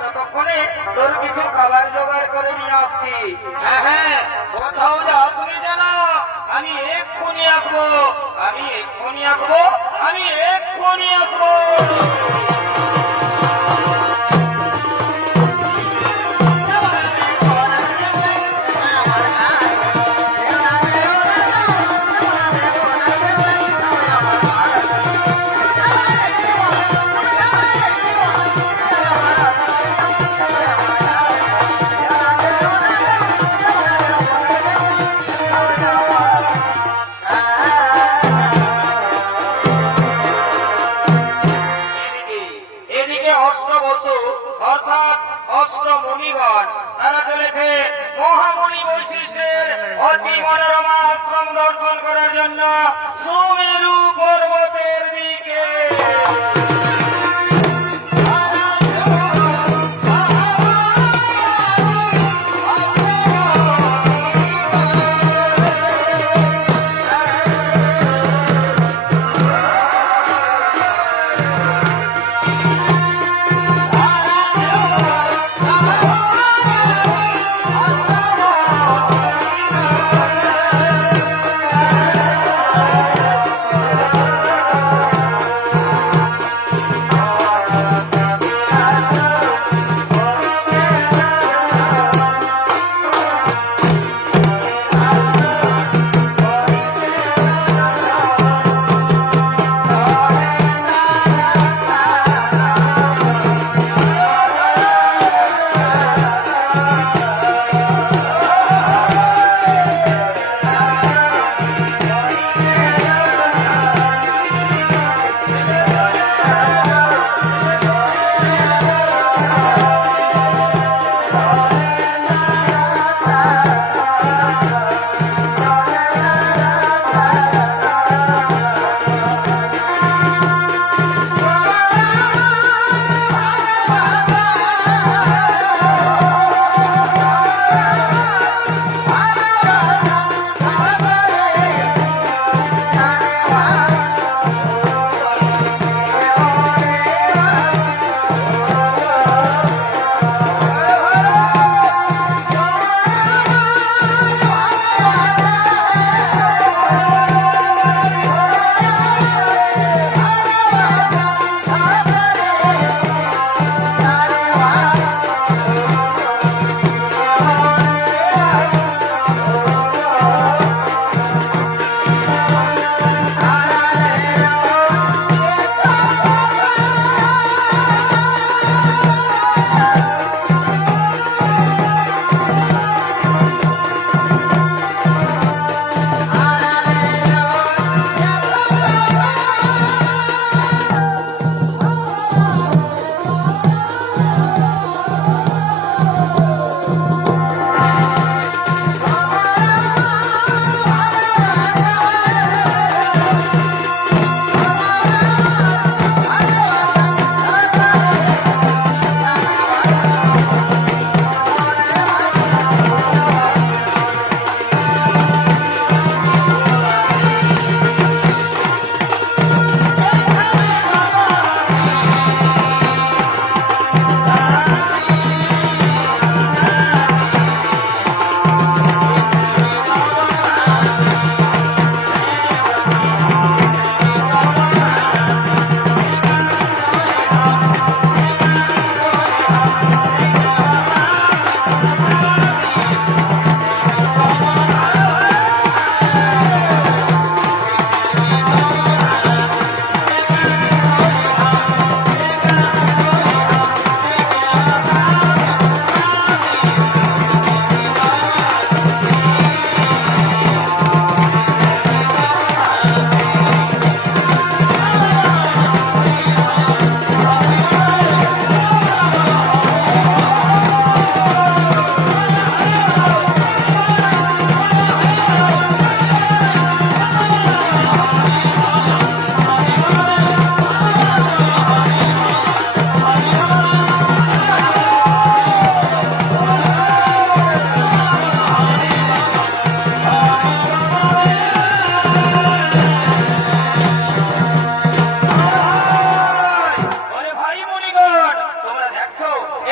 ততক্ষণে তোর কিছু খাবার জোগাড় করে নিয়ে আসছি। হ্যাঁ হ্যাঁ, কোথাও যাসনি যেন। আমি এক্ষুনি আসবো, আমি এক্ষুনি আসবো, আমি এক্ষুনি আসবো। এদিকে অষ্টবসু অর্থাৎ অষ্টমণিগণ তারা চলেছে মহামণি বৈশিষ্ট্যের অতি মনোরমা আশ্রম দর্শন করার জন্য সুমেরু পর্বতের দিকে।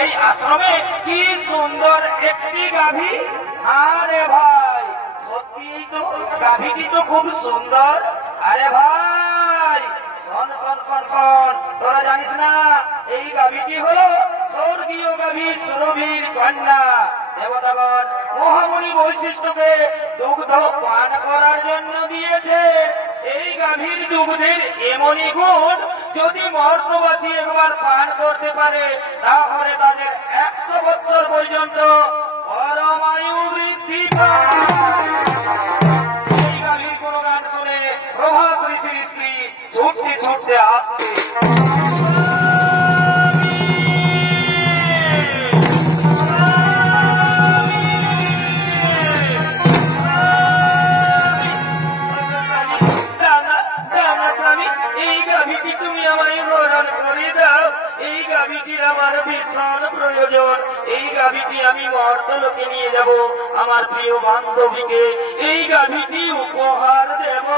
এই আশ্রমে কি সুন্দর একটি গাভী। আরে ভাই সত্যি তো গাভীটি তো খুব সুন্দর। আরে ভাই শোন শোন শোন শোন, তোরা জানিস না এই গাভীটি হলো স্বর্গীয় গাভী সুরভীর কন্যা। দেবতাগণ মহামণি বৈশিষ্ট্যকে দুগ্ধ পান করার জন্য দিয়েছে। এই গাভীর দুগ্ধের এমনই গুণ, যদি মর্তবাসী একবার পান করতে পারে তাহলে তাদের 100 বছর পর্যন্ত পরমায়ু বৃদ্ধি পায়। এই গাভীর কোনো গান শুনে প্রভাস ঋষির স্ত্রী ছুটতে ছুটতে আসছে। এই গাভীটি তুমি আমায় বরণ করে দাও। এই গাভীটির আমার ভীষণ প্রয়োজন। এই গাভীটি আমি মর্তলোকে নিয়ে যাব, আমার প্রিয় বান্ধবীকে এই গাভীটি উপহার দেব।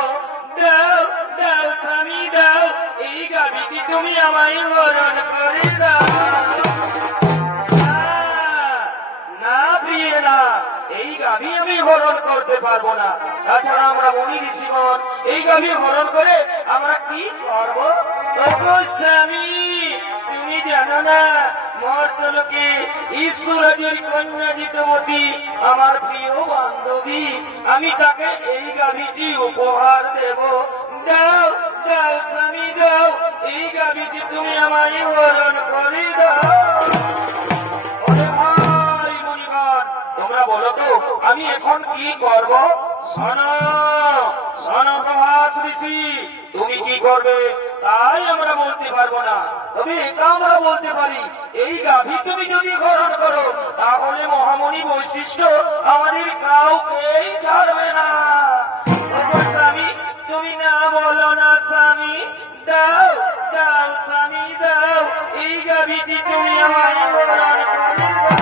দাও দাও স্বামী দাও, এই গাভীটি তুমি আমায় বরণ করে দাও। না প্রিয় না, এই গাভী আমি হরণ করতে পারবো না। তাছাড়া আমরা মুনি ঋষিগণ এই গাভী হরণ করে আমরা কি করব? স্বামী তুমি জানো না মর্তলোকে ঈশ্বরের কন্যা জিতবতী আমার প্রিয় বান্ধবী, আমি তাকে এই গাভীটি উপহার দেব। দাও দাও স্বামী দাও, এই গাভীটি তুমি আমায় হরণ করে দাও। তোমরা বলো তো আমি এখন কি করব? শোনো শোনো প্রভাস ঋষি, তুমি কি করবে তাই আমরা বলতে পারবো না, তবে এটা আমরা বলতে পারি এই গাভী তুমি যদি গ্রহণ করো তাহলে মহামণি বৈশিষ্ট্য আমাদের কাউকেই ছাড়বে না। স্বামী তুমি না বলো না স্বামী, দাও দাও স্বামী দাও, এই গাভীটি তুমি আমায় গ্রহণ করে দাও।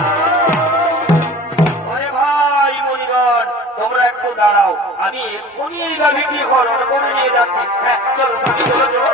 তোমরা একটু দাঁড়াও, আমি এক্ষুনি এই গাভীটি হরণ করে নিয়ে যাচ্ছি। হ্যাঁ চলো স্বামী চলো চলো।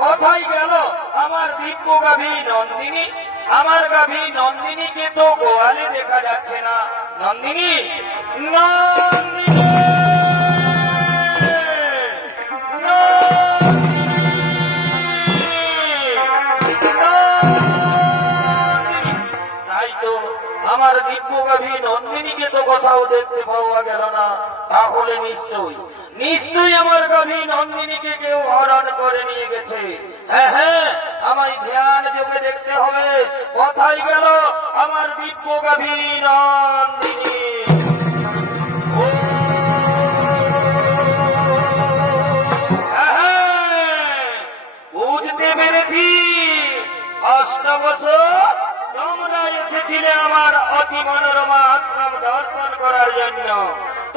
কোথায় গেল আমার দিব্য গাভী নন্দিনী? আমার গাভী নন্দিনীকে তো গোয়ালে দেখা যাচ্ছে না। নন্দিনী নন্দিনী তাই তো আমার দিব্য গাভী নন্দিনীকে তো কোথাও দেখতে পাওয়া গেল না। তাহলে নিশ্চয়ই নিশ্চয়ই আমার গাভী নন্দিনীকে কেউ হরণ করে নিয়ে গেছে। হ্যাঁ হ্যাঁ আমায় ধ্যান যোগে দেখতে হবে কোথায় গেল আমার দিব্য গাভী নন্দিনী। বুঝতে পেরেছি, 8 বছর তোমরা এসেছিলে আমার অতি মনোরমা আশ্রম দর্শন করার জন্য।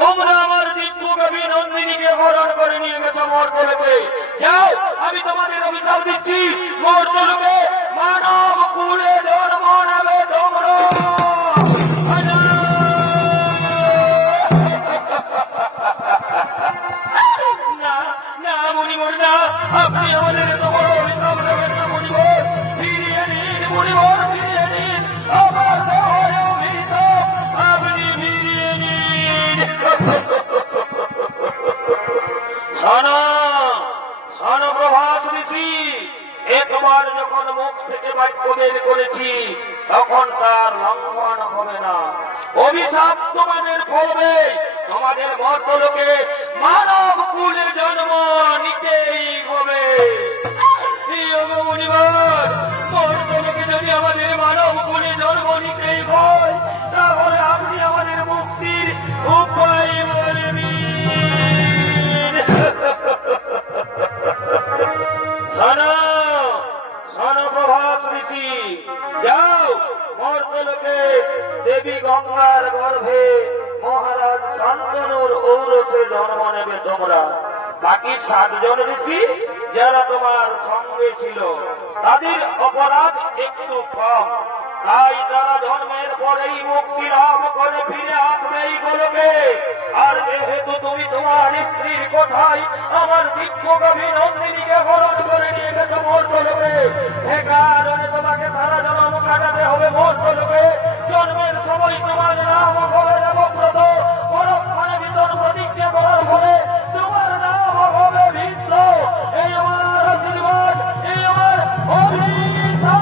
তোমরা আমার দিব্য গাভী নন্দিনীকে হরণ করে নিয়ে গেছো মর্তলোকে। যাও, আমি তোমাদের অভিশাপ দিচ্ছি, মর্তলোকে মানব কুলে জন্ম নেবে তোমরা। না না মুনিবর না, আপনি আমাদের এত বড় অভিশাপ দেবেন না মুনিবর। ফিরিয়ে নিন মুনিবর, ফিরিয়ে নিন আমার অভিশাপ, আপনি ফিরিয়ে নিন। শোনো শোনো প্রভাস ঋষি, একবার যখন মুখ থেকে বাক্য বের করেছি তখন তার লঙ্ঘন হবে না। অভিশাপ তোমাদের ফলবে, তোমাদের মর্তলোকে মানব কুলে জন্ম নিতেই হবে। মর্তলোকে যদি আমাদের মানব যাও মর্তলোকে দেবী গঙ্গার গর্ভে মহারাজ শান্তনুর ঔরসে জন্ম নেবে তোমরা। বাকি 7 জন ঋষি যারা তোমার সঙ্গে ছিল তাদের অপরাধ একটু কম, তাই তারা জন্মের পরেই মুক্তি লাভ করে ফিরে আসবে এই গোলকে। আর যেহেতু তুমি তোমার স্ত্রীর কোথায় আমার বিক্ষোভী নন্দিনীকে হরণ করে নিয়ে গেছো মর্তলোকে, সে কারণে তোমাকে সারা জন্ম কাটাতে হবে মর্তলোকে। জন্মের সময় তোমার নাম হবে দেবব্রত, পরক্ষণে বিতর প্রতিজ্ঞা করার ফলে তোমার নাম হবে ভীষ্ম। এই আমার আশীর্বাদ, এই আমার অভিশাপ।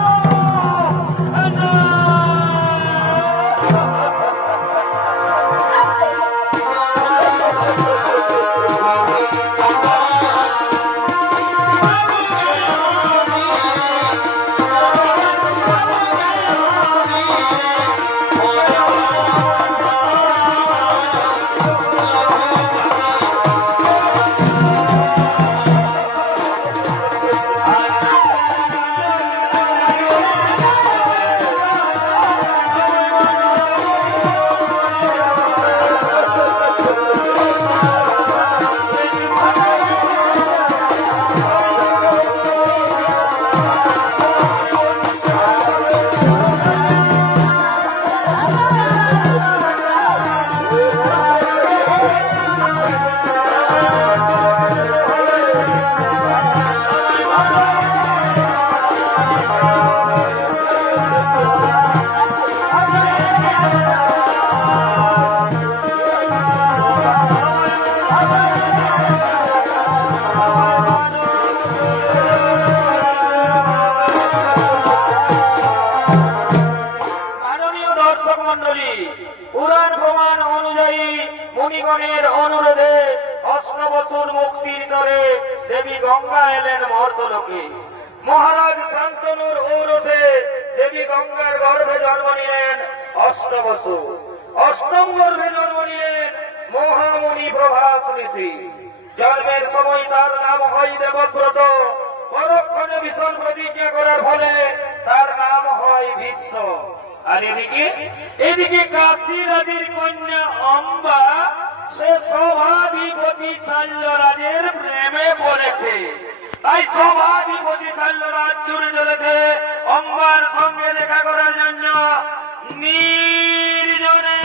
পুরাণ প্রমাণ অনুযায়ী মুনিগণের অনুরোধে 8 বছর মুক্তির করে দেবী গঙ্গা এলেন মর্তলোকে। মহারাজ শান্তনুর ঔরসে দেবী গঙ্গার গর্ভে জন্ম নিলেন 8 বছর। 8ম গর্ভে জন্ম নিলেন মহামুনি প্রভাস ঋষি। জন্মের সময় তার নাম হয় দেবব্রত, পরক্ষণে ভীষণ প্রতিজ্ঞা করার ফলে তার নাম হয় ভীষ্ম। আর এদিকে কাশী রাজের কন্যা অম্বা সে সভাধিপতি শাল্যরাজের প্রেমে পড়েছে, তাই সভাধিপতি শাল্যরাজ ছুটে চলেছে অম্বার সঙ্গে দেখা করার জন্য নির্জনে।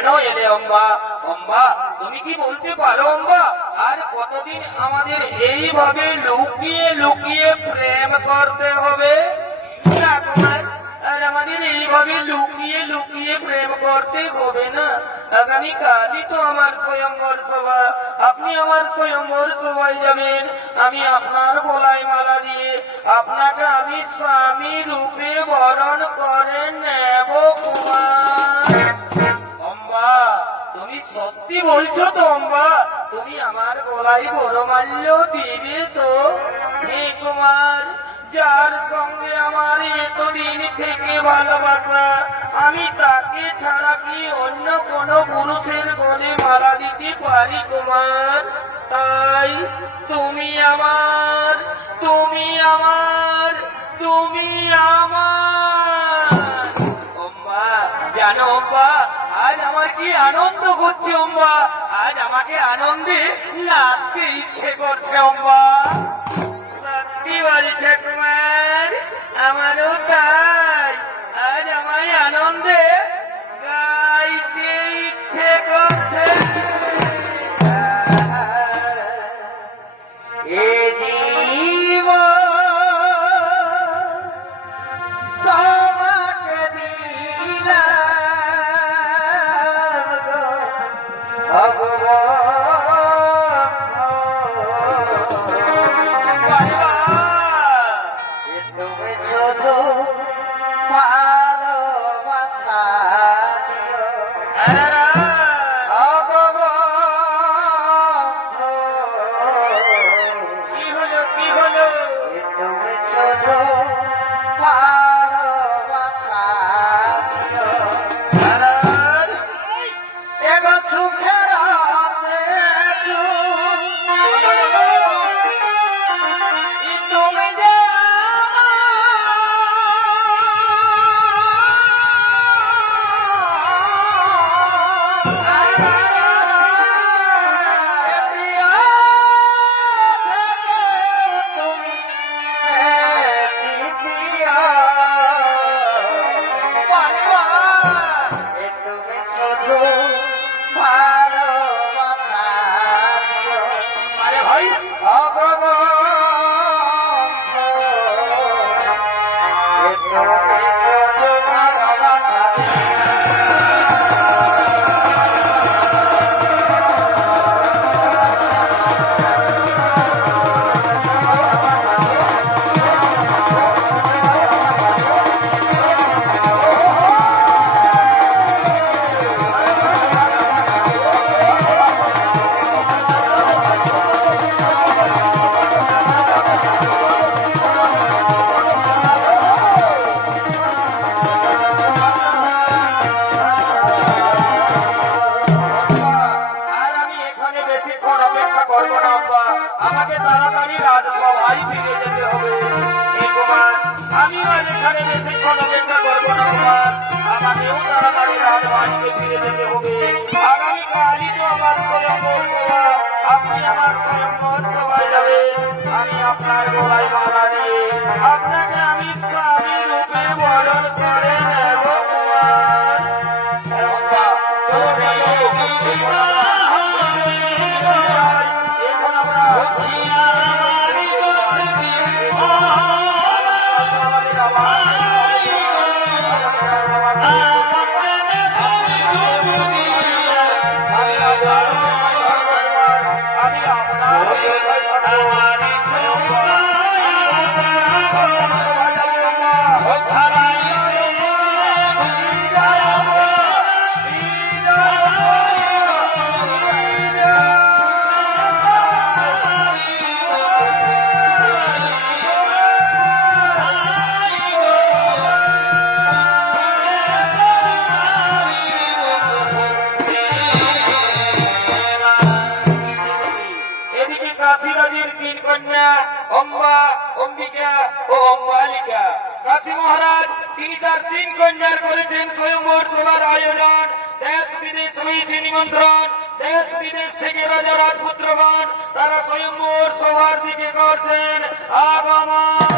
কেন এলে অম্বা? অম্বা, তুমি কি বলতে পারো অম্বা, আর কতদিন আমাদের এইভাবে লুকিয়ে লুকিয়ে প্রেম করতে হবে? না কুমার, আর আমাদের এইভাবে লুকিয়ে লুকিয়ে প্রেম করতে হবে না। আগামী কালই তো আমার স্বয়ংবর সভা, আপনি আমার স্বয়ংবর সভায় যাবেন। আমি আপনার গলায় মালা দিয়ে আপনাকে আমি স্বামী রূপে বরণ করে নেব কুমার। অম্বা, তুমি সত্যি বলছো তো অম্বা? তুমি আমার গলায় বরমাল্য দিবে তো? হে কুমার, যার সঙ্গে আমার এতদিন থেকে ভালোবাসা, আমি তাকে ছাড়া কি অন্য কোনো পুরুষের গলে মালা দিতে পারি কুমার? তাই তুমি আমার, তুমি আমার, তুমি আমার। অম্বা, জানো অম্বা, আজ আমার কি আনন্দ করছে অম্বা, আজ আমাকে আনন্দে নাচতে ইচ্ছে করছে অম্বা। সত্যি বলছে কুমার, আমারও তাই, আজ আমায় আনন্দে গাইতে ইচ্ছে করছে। এ জীবন তোমাকে দিলাম গো ভগবান। তুমি শুধু ভালোবাসা দিও ভগবান। কি হলো, কি হলো? তুমি শুধু ভালোবাসা দিও এগো সুখের রাতে তুমি যে আমাকে তাড়াতাড়ি রাজসভায় ফিরে যেতে হবে। হে কুমার, আমিও এখানে বেশিক্ষণ অপেক্ষা করবো না কুমার, আমাকেও তাড়াতাড়ি রাজবাড়িতে ফিরে যেতে হবে। আগামীকালই তো আমার স্বয়ংবর সভা, আপনি আমার স্বয়ংবর সভায় যাবেন। আমি আপনার গলায় মালা দিয়ে আপনাকে আমি স্বামী রূপে বরণ করে নেব কুমার। অম্বা, অম্বিকা ও অম্বালিকা। কাশী মহারাজ তিনি তার 3 কন্যার করেছেন স্বয়ংবর সভার আয়োজন। দেশ বিদেশ হয়েছে নিমন্ত্রণ, দেশ বিদেশ থেকে রাজা রাজপুত্রগণ তারা স্বয়ংবর সভার দিকে করছেন আগমন।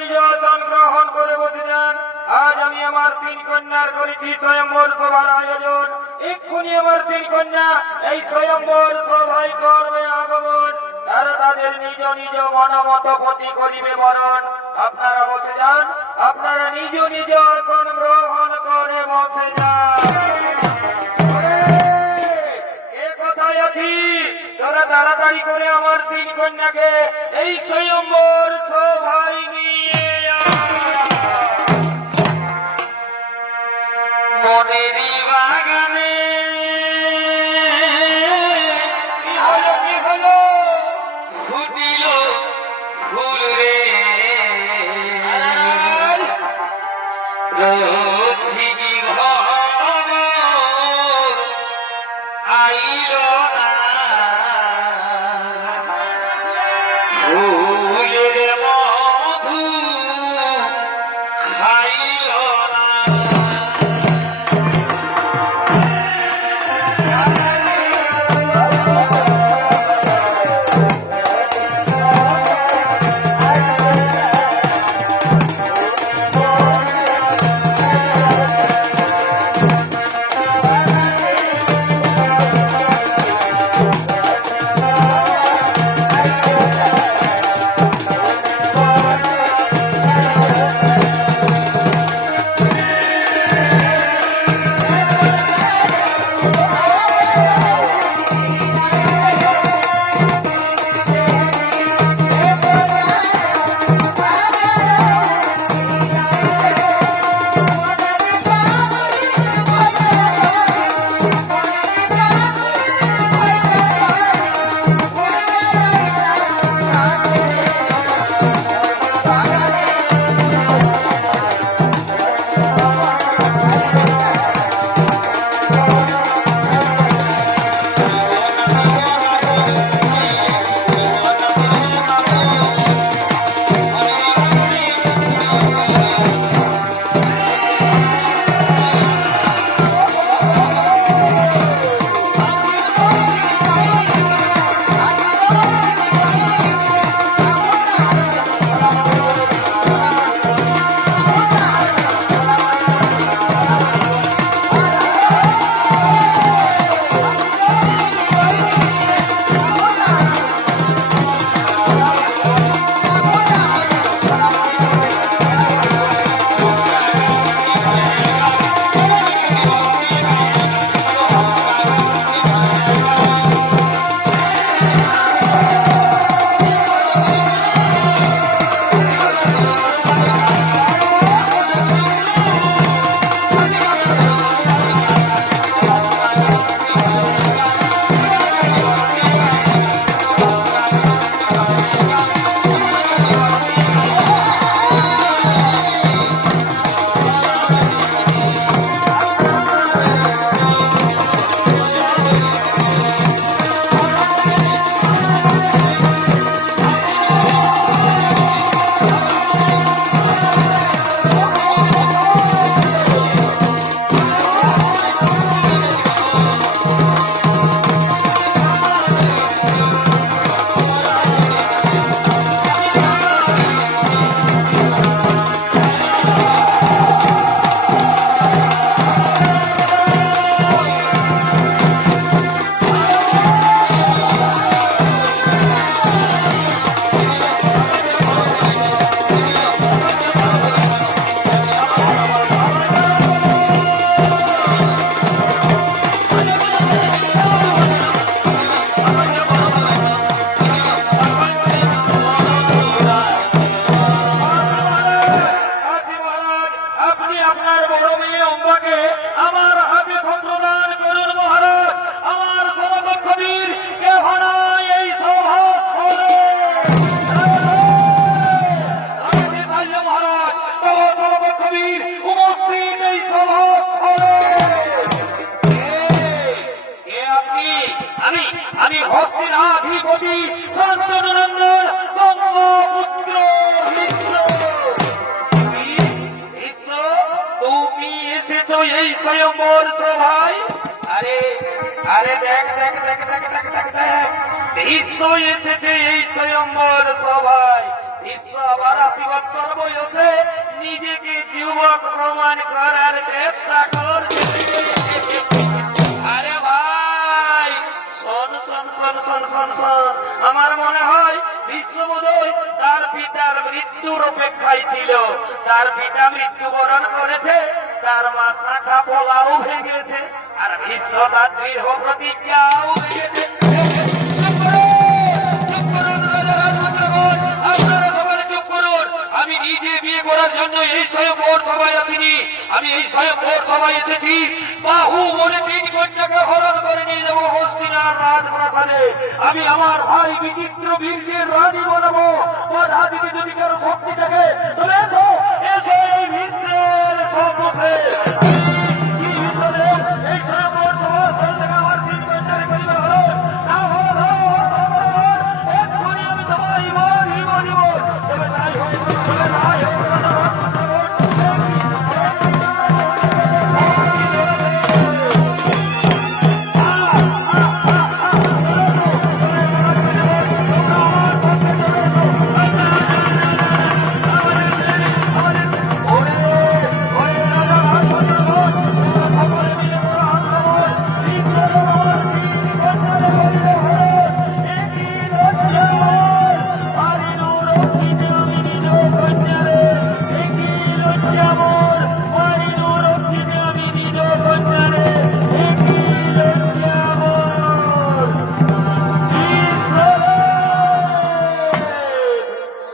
নিজ আসন গ্রহণ করে বসে যান। আজ আমি আমার 3 কন্যার করেছি স্বয়ম্বর সভার আয়োজন। এক্ষুনি আমার 3 কন্যা এই স্বয়ম্বর সভায় করবে আগমন। তারা তাদের নিজ নিজ মনমত পতি করিবে বরণ। আপনারা বসে যান, আপনারা নিজ নিজ আসন গ্রহণ করে বসে যান। এ কথাই আছি, তোরা তাড়াতাড়ি করে আমার 3 কন্যাকে এই স্বয়ম্বর সভায় নিয়ে মনেরই বাগানে। কি হলো ফুটিল ফুল রে রসিকি ভব আইল না ফুলের মধু খাইল না। আমি হস্তিনাধিপতি শান্তনুনন্দন বঙ্গপুত্র তুমি এসেছো এই স্বয়ম্বর সভায়। আরে আরে দেখ দেখ দেখ দেখ দেখ দেখ দেখ বিশ্ব এসেছে এই স্বয়ম্বর সভায়। বিশ্ব আবার আশীর্বাদ বছর বয়সে নিজেকে যুবক প্রমাণ করার চেষ্টা করছে। আরে ভাই শোন শোন শোন শোন শোন শোন, আমার মনে হয় বিষ্ণুবোধই তার পিতার মৃত্যুর অপেক্ষায় ছিল। তার পিতা মৃত্যুবরণ করেছে, তার মা শাখা পোলাও ভেঙেছে, আর বিশ্ব তার দৃঢ় প্রতিজ্ঞাও ভেঙেছে। চুপ করুন, চুপ করুন রাজা রাজপুত্রগণ, আপনারা সকলে চুপ করুন। আমি নিজে বিয়ে করার জন্য এই স্বয়ংবর সভায় আসিনি। আমি এই স্বয়ংবর সভায় এসেছি বাহু মনে 3 কন্যাকে হরণ করে নিয়ে যাবো হস্তিনার রাজপ্রাসাদে। আমি আমার ভাই বিচিত্র বীর্যের রানী বানাবো। ও রাজনীতি যদি কারো শক্তি থাকে তবে এসো, এসো এই মিশ্রের সম্মুখে। এই স্বয়ংবর সভা স্থল থেকে আমার 3 কন্যার পরিবার হলো না হলো এক্ষুনি আমি সবাই বলিব তবে তাই হোক, তবে তাই হোক।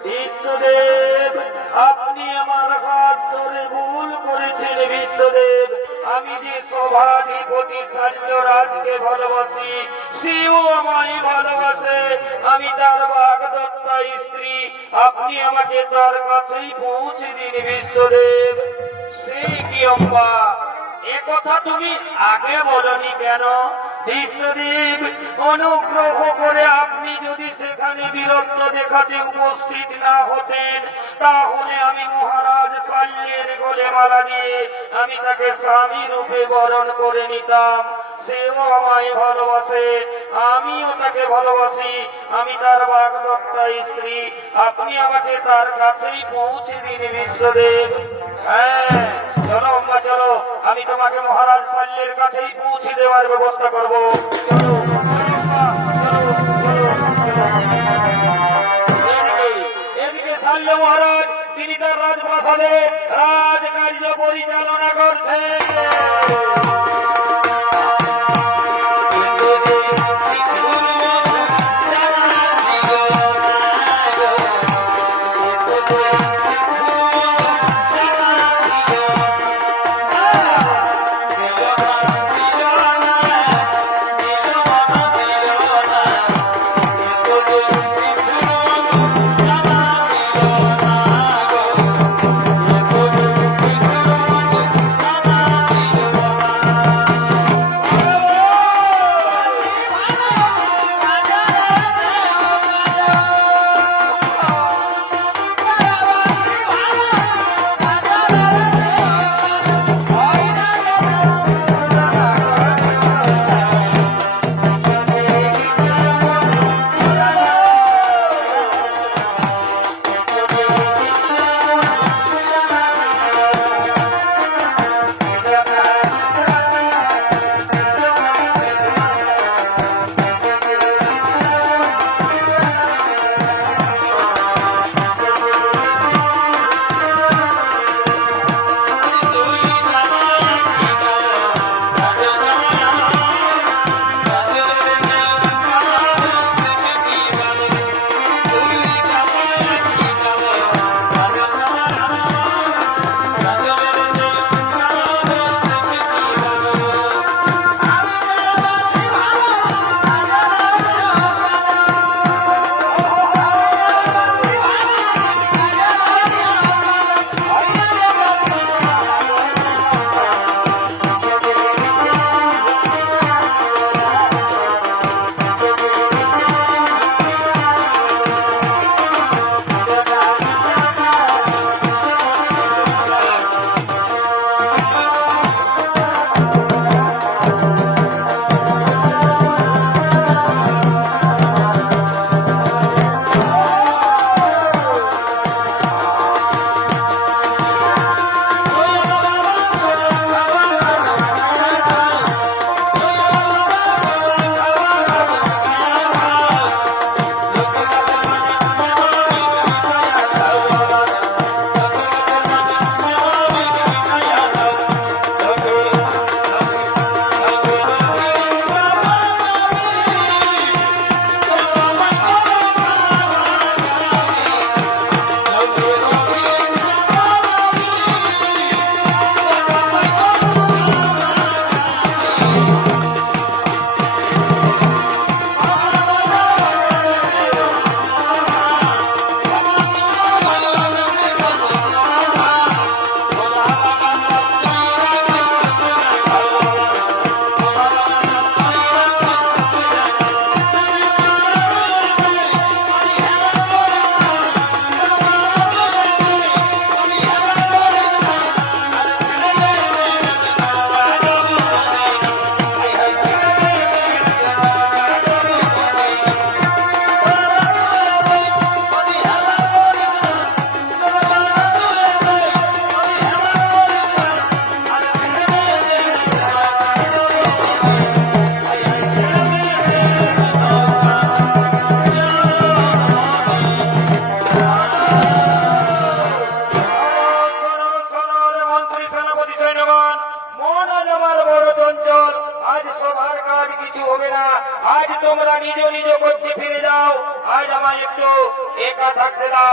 বিশ্বদেব, আপনি আমার হাত ধরে ভুল করেছেন। বিশ্বদেব, আমি যে সভাধিপতি সাল্যরাজকে ভালোবাসি, সেও আমায় ভালোবাসে। আমি তার বাগদত্তা স্ত্রী। আপনি আমাকে তার কাছেই পৌঁছে দিন বিশ্বদেব। সেই কি অম্বা, এ কথা তুমি আগে বলনি কেন? বিশ্বদেব, অনুগ্রহ করে আপনি যদি সেখানে বীরত্ব দেখাতে উপস্থিত না হতেন, তাহলে আমি মহারাজ শাল্যের গলে মালা দিয়ে আমি তাকে স্বামী রূপে বরণ করে নিতাম। সেও আমায় ভালোবাসে, আমিও তাকে ভালোবাসি। আমি তার বাগদত্তা স্ত্রী। আপনি আমাকে তার কাছেই পৌঁছে দিন বিশ্বদেব। হ্যাঁ চলো অম্বা চলো, আমি তোমাকে মহারাজ শাল্যের কাছেই পৌঁছে দেওয়ার ব্যবস্থা করব। চলো অম্বা, চলো, চলো, এদিকে শাল্য মহারাজ তিনি তার রাজপ্রাসাদে রাজকার্য পরিচালনা করছেন।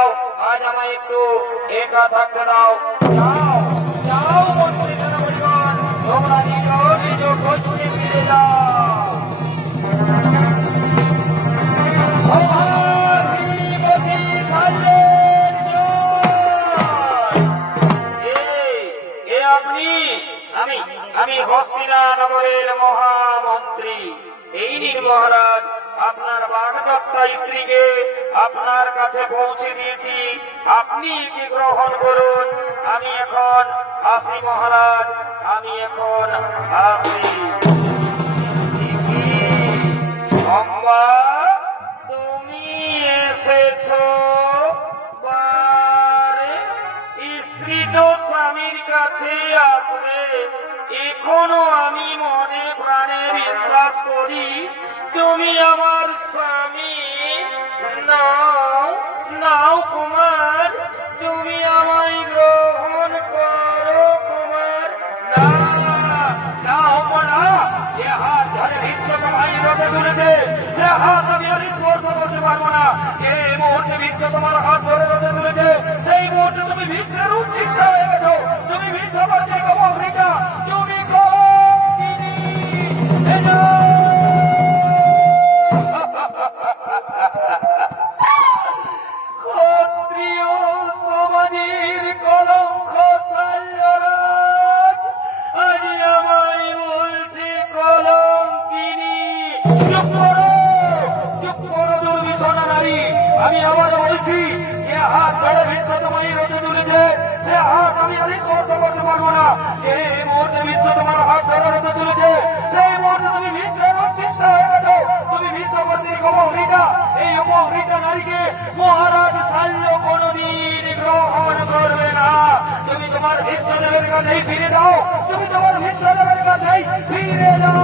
দাও, আজ আমায় একটু একা থাকতে দাও। যাও যাও মন্ত্রী জনগণ, তোমরা নিজ নিজ গোষ্ঠী ফিরে যাও। আপনি? আমি আমি হস্তিনানগরের মহামন্ত্রী। এই নিন মহারাজ, আপনার বাগদত্তা স্ত্রীকে আপনার কাছে পৌঁছে দিয়েছি, আপনি একে গ্রহণ করুন। আমি এখন আসি মহারাজ, আমি এখন আসি। অম্বা, তুমি এসেছো? বারে, স্ত্রী তো স্বামীর কাছে আসবে। এখনো আমি মনে প্রাণে বিশ্বাস করি তুমি আমার স্বামী। নাও নাও কুমার, তুমি আমায় গ্রহণ করো কুমার। না না হবো না, যে হাত ধরে ভিন্ন তোমায় রোদে তুলেছে সে হাত আমি আর স্পর্শ করতে পারবো না। যে মুহূর্তে ভিন্ন তোমার হাত ধরে রোদে তুলেছে সেই মুহূর্তে তুমি ভিক্ষের উচ্ছিষ্ট হয়ে গেছো। তুমি ভিন্ন করতে কমরিকা, তুমি ক্ষত্রিয় সমাজের কলঙ্ক সাল্যরাজ আজ আমায় বলছে কলঙ্কিনী। চুপ করো, চুপ করো দুর্বিষণা নারী। আমি আবার বলছি, যে হাত ধরে ভিন্ন তোমায় রোদে তুলেছে সে হাত আমি আর স্পর্শ করতে পারবো না। যে মুহূর্তে ভিন্ন তোমার হাত ধরে রোদে তুলেছে সেই মুহূর্তে তুমি ভিক্ষের উচ্ছিষ্ট হয়ে গেছো। তুমি ভিক্ষপত্রী কমরিকা। এই অপহৃতা নারীকে মহারাজ শাল্য কোনদিন গ্রহণ করবে না। তুমি তোমার ভিক্ষদেবের কাছেই ফিরে যাও, তুমি তোমার ভিক্ষদেবের কাছেই ফিরে যাও।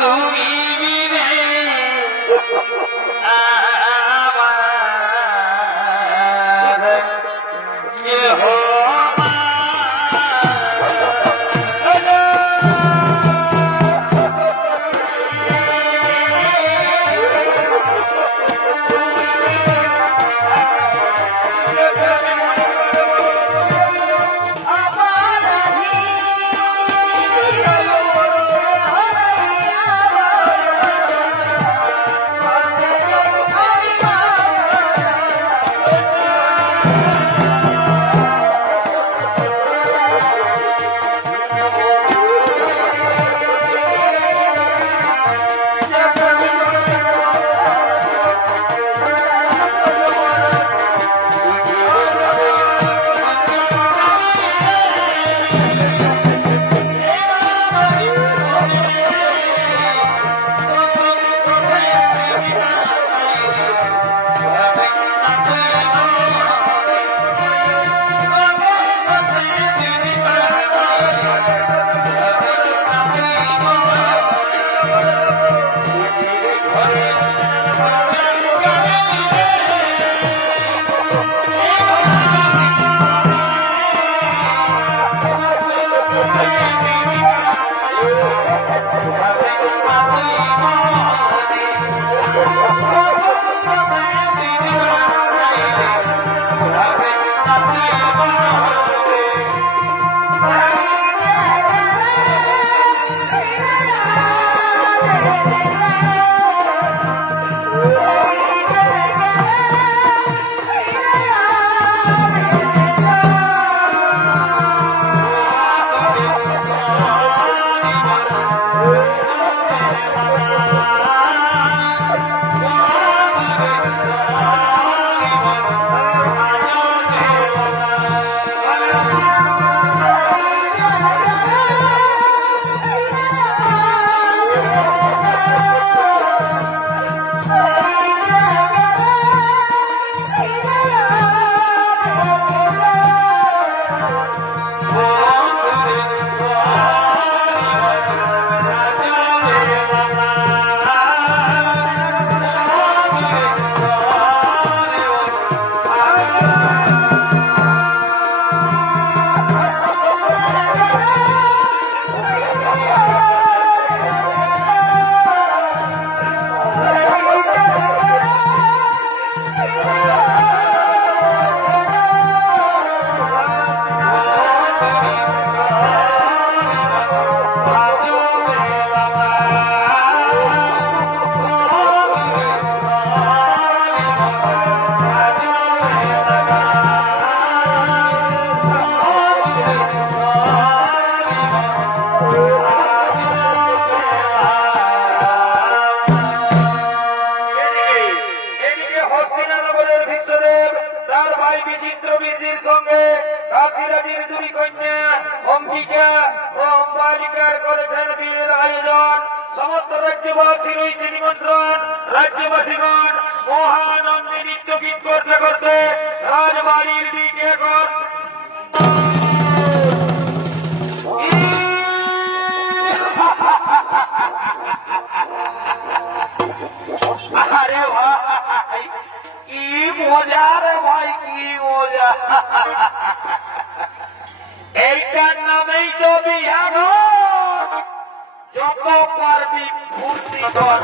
তুমি বিনে আমার কেহ ভাই বিচিত্র বীরজির সঙ্গে কাশিরাজির দুই কন্যা অম্বিকা ও অম্বালিকার করেছেন বিয়ের আয়োজন। সমস্ত রাজ্যবাসীর রয়েছে নিমন্ত্রণ। রাজ্যবাসীগণ মহানন্দে নৃত্য গীত করতে করতে রাজবাড়ির দিকে আরে ভাই কি মজা রে ভাই, কি মজা! এইটার নামেই তো বিহার। যত পারবি ফুর্তি কর,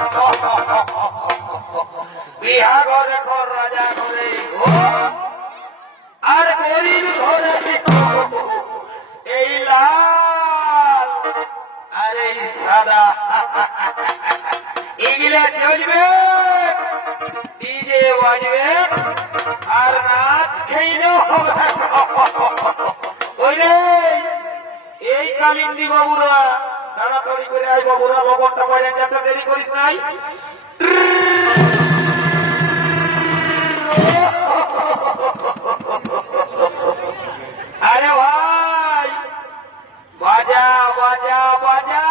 বিহাগরে কর, রাজা ঘরে আর গরিব ঘরে এই লাল আর এই সাদা এগুলা চলবে, ডিজে বাজবে আর নাচ খেয়ে হবে। এই কালিন্দি বাবুরা তাড়াতাড়ি করে আই বাবুরা, লবণটা পড়ে গেছে, দেরি করিস নাই। আরে ভাই বাজা বাজা বাজা,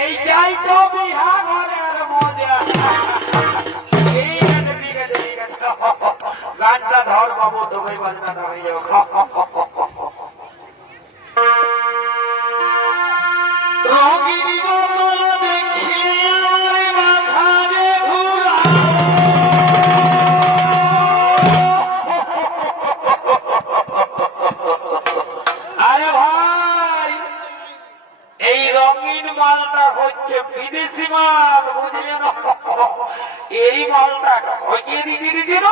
এইটাই তো বিহা ঘরের মজা। ঠিক আছে ঠিক আছে, গানটা ধর বাবু, তোকে বাজনাটা হয়ে যাও। রঙিনী বদল দেখিয়ে আমার মাথা যে ঘুরা। আরে ভাই এই রঙিন মালটা হচ্ছে বিদেশি মাল, বুঝলেন? এই মালটা হইয়ে দিদির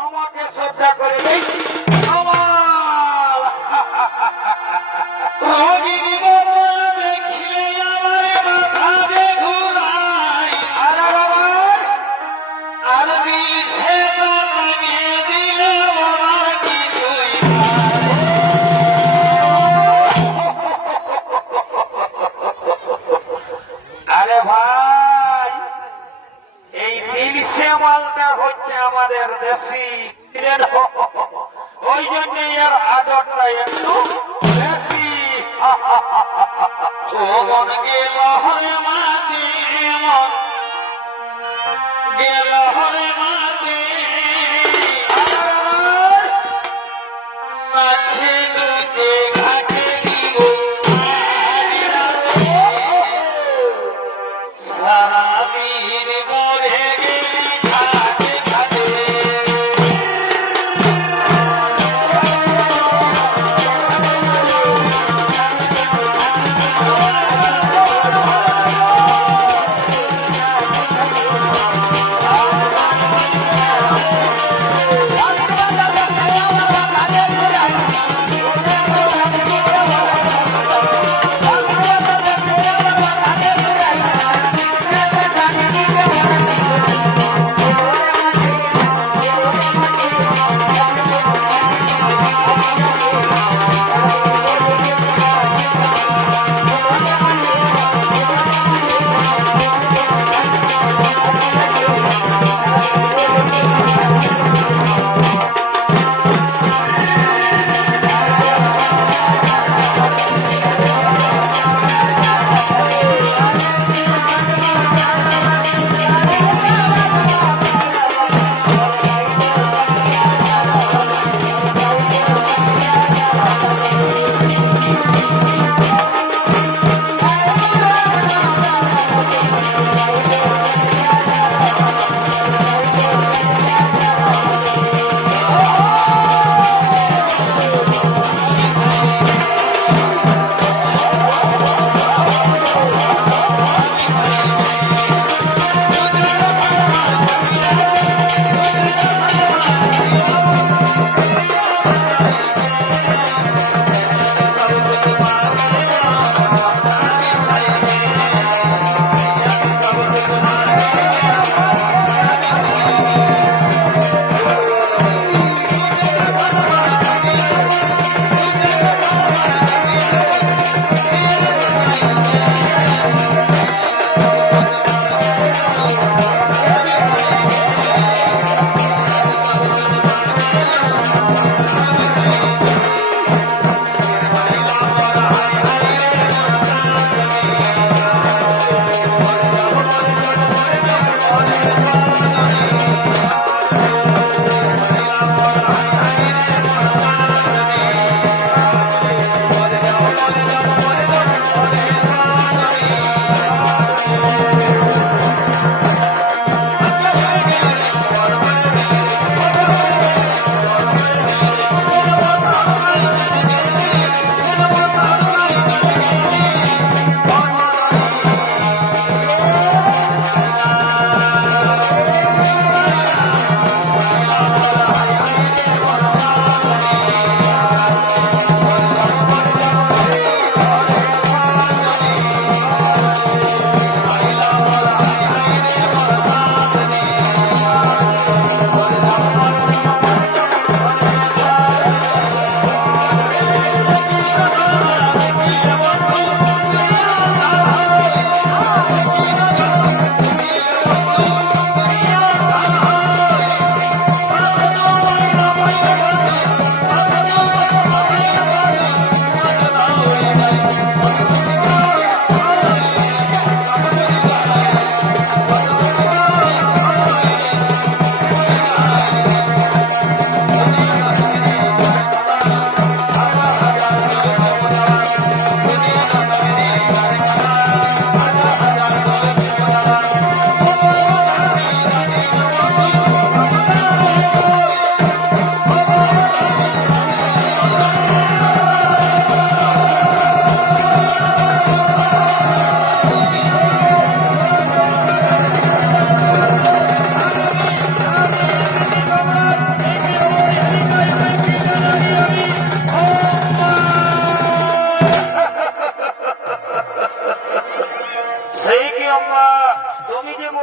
আমাকে শ্রদ্ধা করে দেখি আমার রঙিনী বদল দেখিলে আমার মাথা যে ঘুরাই। আর আর দিছে দিলে আমার কিছুই। আরে ভাই এই দিলসে মালটা হচ্ছে আমাদের দেশি, ওই জন্য এর আদরটা একটু বেশি। ও মন গেল হরে মাটি, মন গেল হরে মাটি, মাঠে দুটে ঘাটে দিব সারা বীর মরে গেলি ঘাটে ঘাটে।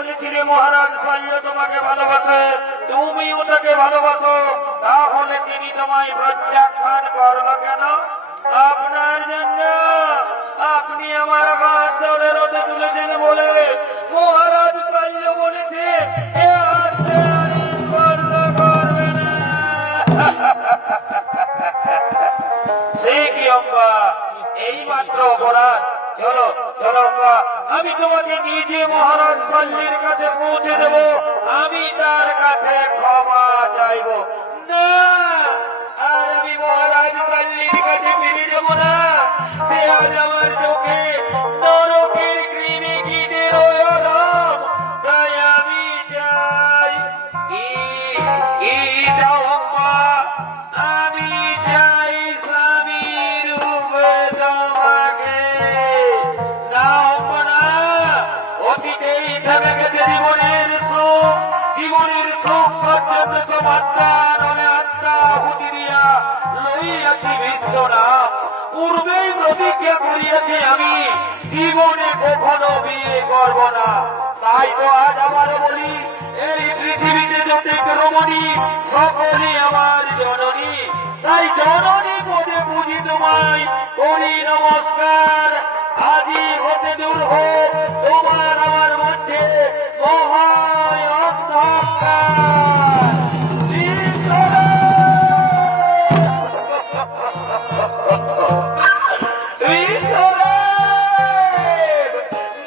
বলেছিলে মহারাজ শৈল তোমাকে ভালোবাসে, তুমিও তাকে ভালোবাসো, তাহলে তিনি তোমায় প্রত্যাখ্যান করলো কেন? আপনার জন্য। আপনি আমার হাত ধরে রথে তুলেছেন বলে মহারাজ শৈল বলেছে এ হাতে আর স্পর্শ করবে না। সে কি অম্বা, এই মাত্র অপরাধ? চলো চলো অম্বা, আমি তোমাকে নিজে মহারাজ শৈলের কাছে পৌঁছে দেব, আমি তার কাছে ক্ষমা চাইব। না, আর আমি মহারাজ শৈলের কাছে ফিরে যাব না। সে আজ আমার চোখে নরকের ক্রিমিকীটের আরাম, তাই আমি চাই কি চাও অম্বা? আমি চাই স্বামীর রূপে তোমাকে। না অম্বা না, অতীতেই থেকে গেছে জীবনের সুখ, জীবনের সুখ পর্যন্ত তোমাত্মা নলে আত্মা হুতি দিয়া লইয়াছি ভীষ্ম নাম। পূর্বেই প্রতিজ্ঞা করিয়াছি আমি জীবনে কখনো বিয়ে করব না। তাই তো আজ আমার বলি, এই পৃথিবীতে যত রমণী সকলই আমার জননী। তাই জননী পদে পুজি তোমায় করি নমস্কার। আজি হতে দূর হোক তোমার আমার মধ্যে মহায় অন্ধকার।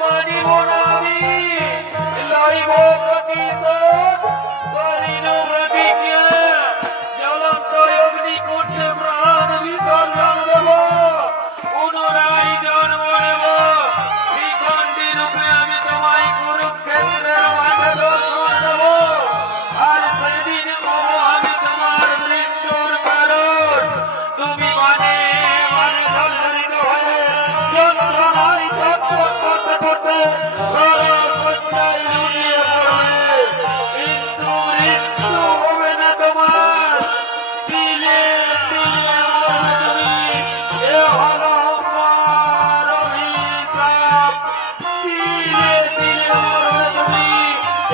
মানিব না আমি, লইব প্রতিশোধ, করিল প্রতিজ্ঞা, জ্বলন্ত অগ্নিকুণ্ডে প্রাণ বিসর্জন দেব, পুনরায় জন্ম নেব। শ্রীচণ্ডী রূপে আমি তোমায় কুরুক্ষেত্রের মাঝে দর্শন দেব। আর সেদিন পাবো আমি তোমার মৃত্যুর কারণ। তুমি মানে মানে সঞ্চারিত হয়ে যন্ত্রণায় ছটফট করতে করতে সর্বশয্যায় লুটিয়ে পড়বে। কিন্তু মৃত্যু হবে না তোমার, দিলে দিলে মরবে তুমি। এ হলো আমার অভিশাপ, দিলে দিলে মরবে তুমি।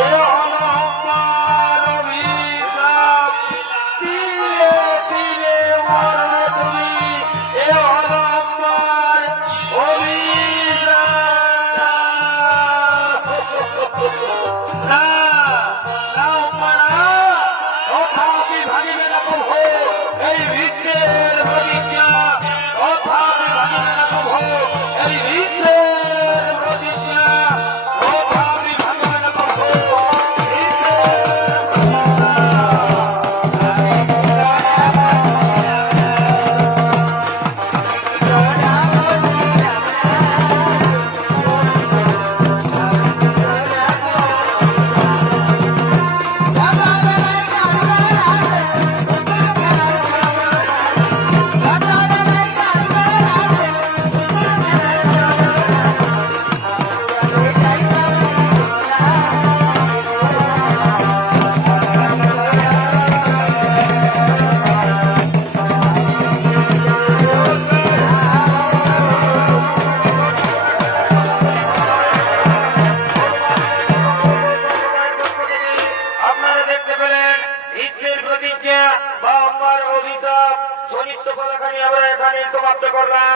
এ হলো আমার অভিশাপ, দিলে দিলে মরবে তুমি। এ হলো আমার অভিশাপ। না, না অম্বা না, তথাপি ভাঙিবে না প্রভু এই ভীষ্মের প্রতিজ্ঞা, তথাপি ভাঙিবে না প্রভু এই ভীষ্মের প্রতিজ্ঞা, তথাপি ভাঙিবে না প্রভু আপনারা দেখতে পেলেন ভীষ্মের প্রতিজ্ঞা বা অম্বার অভিশাপ। সংযুক্ত কলাখানি আমরা এখানে সমাপ্ত করলাম।